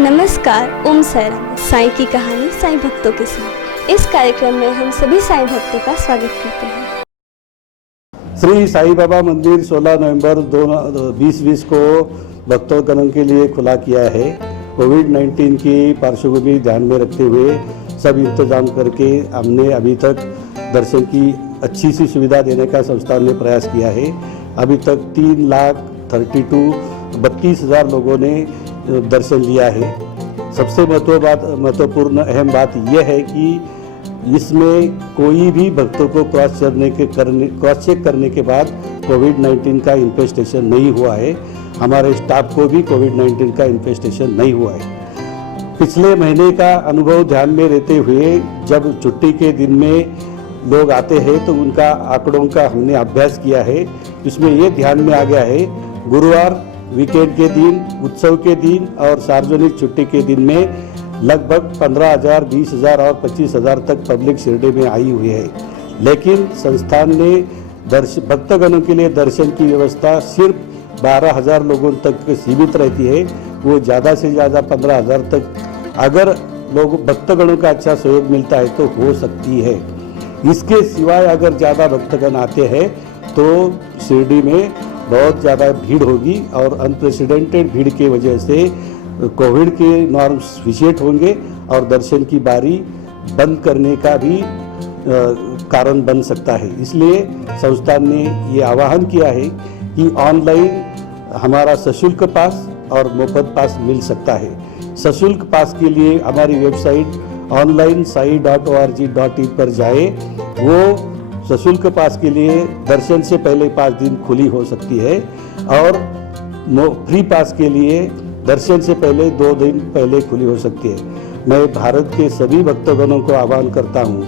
नमस्कार, ओम साईराम। साईं की कहानी साईं भक्तों के साथ। इस कार्यक्रम में हम सभी साईं भक्तों का स्वागत करते हैं। श्री साईं बाबा मंदिर 16 नवंबर 2020 को भक्तों गण के लिए खुला किया है। कोविड-19 की पार्श्वभूमि ध्यान में रखते हुए सब इंतजाम करके हमने अभी तक दर्शन की अच्छी सी सुविधा देने का संस्थान ने प्रयास किया है। अभी तक 3,32,000 लोगों ने दर्शन लिया है। सबसे महत्वपूर्ण अहम बात यह है कि इसमें कोई भी भक्तों को क्रॉस चेक करने के बाद कोविड-19 का इन्फेस्टेशन नहीं हुआ है। हमारे स्टाफ को भी कोविड-19 का इन्फेस्टेशन नहीं हुआ है। पिछले महीने का अनुभव ध्यान में रहते हुए जब छुट्टी के दिन में लोग आते हैं तो उनका आंकड़ों का हमने अभ्यास किया है। इसमें ये ध्यान में आ गया है, गुरुवार, वीकेंड के दिन, उत्सव के दिन और सार्वजनिक छुट्टी के दिन में लगभग 15,000, 20,000 और 25,000 तक पब्लिक शिरडी में आई हुई है। लेकिन संस्थान ने भक्तगणों के लिए दर्शन की व्यवस्था सिर्फ 12,000 लोगों तक सीमित रहती है। वो ज़्यादा से ज़्यादा 15,000 तक अगर लोग भक्तगणों का अच्छा सहयोग मिलता है तो हो सकती है। इसके सिवाय अगर ज़्यादा भक्तगण आते हैं तो शिरडी में बहुत ज़्यादा भीड़ होगी और अनप्रेसिडेंटेड भीड़ की वजह से कोविड के नॉर्म्स विशेष होंगे और दर्शन की बारी बंद करने का भी कारण बन सकता है। इसलिए संस्थान ने ये आह्वान किया है कि ऑनलाइन हमारा सशुल्क पास और मुफ्त पास मिल सकता है। सशुल्क पास के लिए हमारी वेबसाइट ऑनलाइन sai.org.in पर जाए। वो सशुल्क पास के लिए दर्शन से पहले 5 दिन खुली हो सकती है और फ्री पास के लिए दर्शन से पहले 2 दिन पहले खुली हो सकती है। मैं भारत के सभी भक्तगणों को आह्वान करता हूँ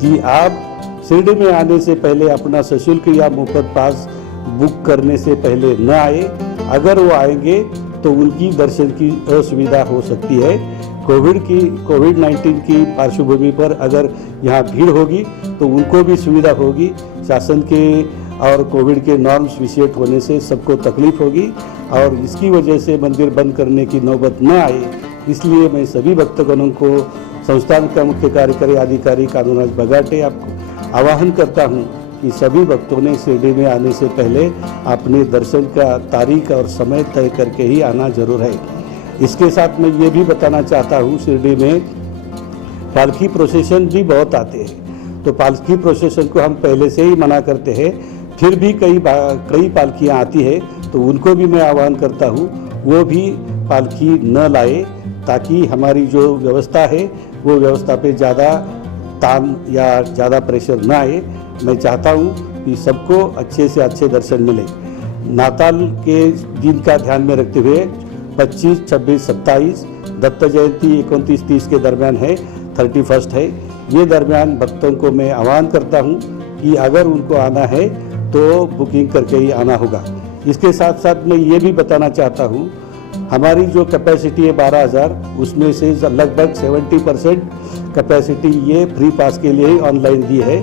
कि आप शिरडी में आने से पहले अपना सशुल्क या मुफ्त पास बुक करने से पहले न आए। अगर वो आएंगे तो उनकी दर्शन की असुविधा हो सकती है। कोविड-19 की पार्श्वभूमि पर अगर यहाँ भीड़ होगी तो उनको भी सुविधा होगी। शासन के और कोविड के नॉर्म्स विशेष होने से सबको तकलीफ होगी और इसकी वजह से मंदिर बंद करने की नौबत न आए। इसलिए मैं सभी भक्तगणों को संस्थान का मुख्य कार्यकारी अधिकारी कानूनराज बगाटे आपको आह्वान करता हूँ कि सभी भक्तों ने शिरडी में आने से पहले अपने दर्शन का तारीख और समय तय करके ही आना जरूर है। इसके साथ मैं ये भी बताना चाहता हूँ, शिरडी में पालकी प्रोसेशन भी बहुत आते हैं। तो पालकी प्रोसेशन को हम पहले से ही मना करते हैं, फिर भी कई पालकियाँ आती है तो उनको भी मैं आह्वान करता हूँ वो भी पालकी न लाए, ताकि हमारी जो व्यवस्था है वो व्यवस्था पे ज़्यादा तान या ज़्यादा प्रेशर न आए। मैं चाहता हूँ कि सबको अच्छे से अच्छे दर्शन मिले। नाताल के दिन का ध्यान में रखते हुए 25, 26, 27 दत्त जयंती 29, 30 के दरमियान है, 31 है। ये दरमियान भक्तों को मैं आह्वान करता हूँ कि अगर उनको आना है तो बुकिंग करके ही आना होगा। इसके साथ साथ मैं ये भी बताना चाहता हूँ, हमारी जो कैपेसिटी है 12,000, उसमें से लगभग 70% कैपेसिटी ये फ्री पास के लिए ही ऑनलाइन दी है।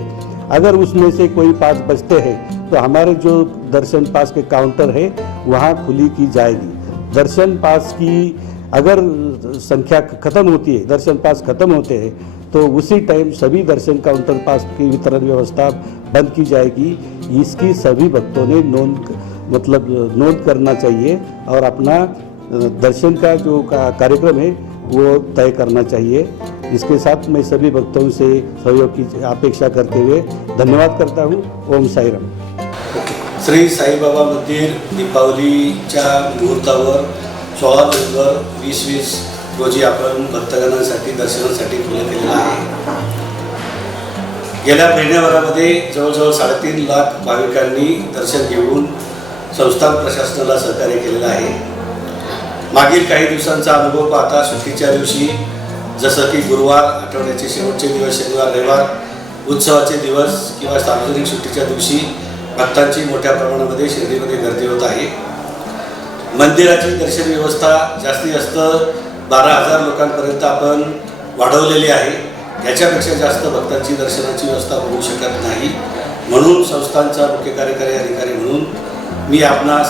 अगर उसमें से कोई पास बचते हैं तो हमारे जो दर्शन पास के काउंटर है वहाँ खुली की जाएगी। दर्शन पास की अगर संख्या खत्म होती है, दर्शन पास खत्म होते हैं तो उसी टाइम सभी दर्शन काउंटर पास की वितरण व्यवस्था बंद की जाएगी। इसकी सभी भक्तों ने नोट करना चाहिए और अपना दर्शन का जो कार्यक्रम है वो तय करना चाहिए। इसके साथ मैं सभी भक्तों से सहयोग की अपेक्षा करते हुए धन्यवाद करता हूँ। ओम साईराम। श्री साईबाबा मंदिर दीपावलीच्या मुहूर्तावर 16 नोव्हेंबर 2020 रोजी आपण भक्तगणांसाठी दर्शनासाठी खुले केलेलं आहे। गेल्या महिन्याभरामध्ये जवळजवळ 3.5 लाख भाविकांनी दर्शन घेऊन संस्थान प्रशासनाला सहकार्य केलेलं आहे। मागील काही दिवसांचा अनुभव पाहता सुट्टीच्या दिवशी जसं की गुरुवार, आठवड्याचे शेवटचे दिवस, शनिवार, रविवार, उत्सवाचे दिवस किंवा सार्वजनिक सुट्टीच्या दिवशी भक्तांची मोठ्या प्रमाणामध्ये शिर्डीमध्ये गर्दी होत आहे। मंदिराची दर्शन व्यवस्था जास्तीत जास्त 12,000 लोकांपर्यंत आपण वाढवलेली आहे। याच्यापेक्षा जास्त भक्तांची दर्शनाची व्यवस्था होऊ शकत नाही। म्हणून संस्थानचा मुख्य कार्यकारी अधिकारी म्हणून मी आपणा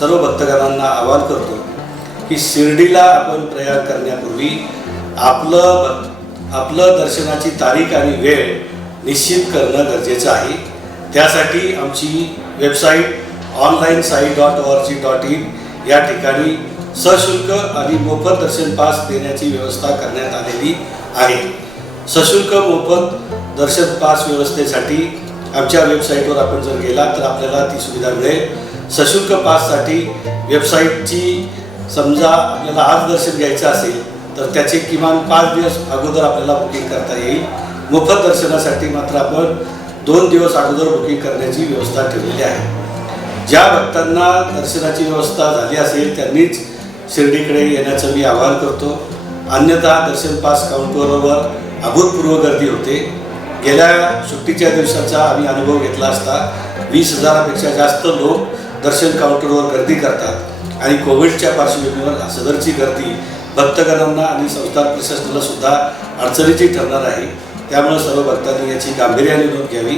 सर्व भक्तगणांना आवाहन करतो की शिर्डीला आपण प्रयाण करण्यापूर्वी आपलं दर्शनाची तारीख आणि वेळ निश्चित करणं गरजेचं आहे. त्यासाठी आमची वेबसाईट onlinesai.org.in या ठिकाणी सशुल्क आणि मोफत दर्शन पास देण्याची व्यवस्था करण्यात आलेली आहे. सशुल्क मोफत दर्शन पास व्यवस्थेसाठी आमच्या वेबसाईटवर आपण जर गेला तर आपल्याला ती सुविधा मिळेल. सशुल्क पाससाठी वेबसाईटची समजा आपल्याला आज दर्शन घ्यायचं असेल तर त्याचे किमान 5 दिवस अगोदर आपल्याला बुकिंग करता येईल. मोफत दर्शनासाठी मात्र आपण 2 दिवस अगोदर बुकिंग करण्याची व्यवस्था ठेवलेली आहे. ज्या भक्तांना दर्शनाची व्यवस्था झाली असेल त्यांनीच शिर्डीकडे येण्याचं मी आवाहन करतो. अन्यथा दर्शन पास काउंटरवर अभूतपूर्व गर्दी होते. गेल्या सुट्टीच्या दिवसाचा आम्ही अनुभव घेतला असता 20,000पेक्षा जास्त लोक दर्शन काउंटरवर गर्दी करतात आणि कोविडच्या पार्श्वभूमीवर सदरची गर्दी भक्तगणांना आणि संस्थान प्रशासनाला सुद्धा अडचणीची ठरणार आहे. त्यामुळे सर्व भक्तांनी याची गांभीर्याने नोंद घ्यावी.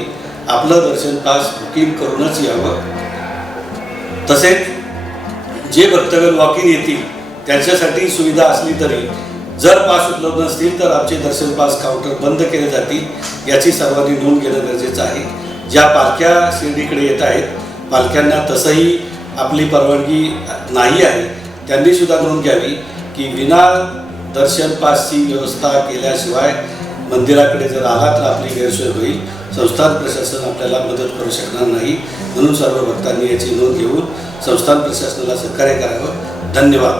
आपलं दर्शन पास बुकिंग करूनच यावं. तसेच जे भक्तगण वॉक इन येतील त्यांच्यासाठी सुविधा असली तरी जर पास उपलब्ध नसतील तर आमचे दर्शन पास काउंटर बंद केले जातील याची सर्वांनी नोंद घेणं गरजेचं आहे. ज्या पालख्या शिर्डीकडे येत आहेत पालख्यांना तसंही आपली परवानगी नाही आहे त्यांनी सुद्धा नोंद घ्यावी की विना दर्शन पासची व्यवस्था केल्याशिवाय मंदिराकडे जर आला तर आपली गैरसोय होईल. संस्थान प्रशासन आपल्याला मदत करू शकणार नाही. म्हणून सर्व भक्तांनी याची नोंद घेऊन संस्थान प्रशासनाला सहकार्य करावं. धन्यवाद.